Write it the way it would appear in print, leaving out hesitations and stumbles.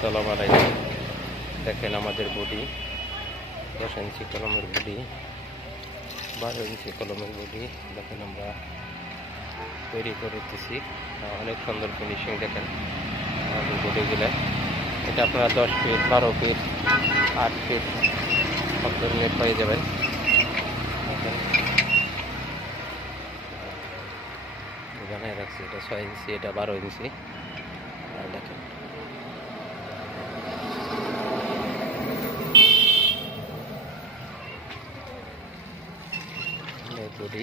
আসসালামু আলাইকুম। দেখেন আমাদের বডি 10 ইঞ্চি কলমের বডি, 12 ইঞ্চি কলমের বডি দেখেন আমরা তৈরি করতেছি। অনেক সুন্দর ফিনিশিং দেখেন আমাদের বডিগুলো। এটা আপনারা 10 ফিট, 12 ফিট, 8 ফিট সব ধরনের পেয়ে যাবেন। দেখেন বানিয়ে রাখছি, এটা 6 ইঞ্চি, এটা 12 ইঞ্চি। দেখেন বডি